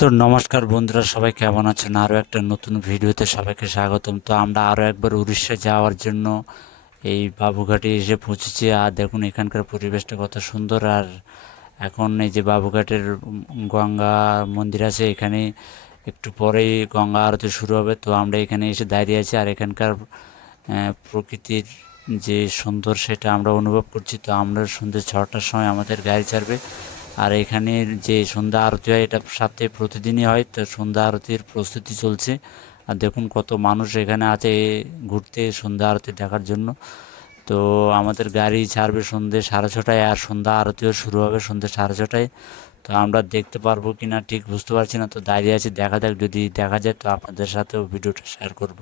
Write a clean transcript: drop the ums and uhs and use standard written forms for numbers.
তো নমস্কার বন্ধুরা, সবাই কেমন আছেন? আরও একটা নতুন ভিডিওতে সবাইকে স্বাগতম। তো আমরা আরও একবার উড়িষ্যা যাওয়ার জন্য এই বাবুঘাটে এসে পৌঁছেছি। আর দেখুন এখানকার পরিবেশটা কত সুন্দর। আর এখন এই যে বাবুঘাটের গঙ্গা মন্দির আছে, এখানে একটু পরেই গঙ্গা আরতি শুরু হবে। তো আমরা এখানে এসে দাঁড়িয়ে আছি, আর এখানকার প্রকৃতির যে সুন্দর সেটা আমরা অনুভব করছি। তো আমরা সন্ধ্যে 6টার সময় আমাদের গাড়ি ছাড়বে। আর এখানের যে সন্ধ্যা আরতি হয়, এটা সপ্তাহে প্রতিদিনই হয়। তো সন্ধ্যা আরতির প্রস্তুতি চলছে। আর দেখুন কত মানুষ এখানে আছে ঘুরতে সন্ধ্যা আরতি দেখার জন্য। তো আমাদের গাড়ি ছাড়বে সন্ধ্যে 6:30টায়, আর সন্ধ্যা আরতিও শুরু হবে সন্ধ্যে 6:30টায়। তো আমরা দেখতে পারবো কি না ঠিক বুঝতে পারছি না। তো দাঁড়িয়ে আছি, দেখা যাক, যদি দেখা যায় তো আপনাদের সাথেও ভিডিওটা শেয়ার করব।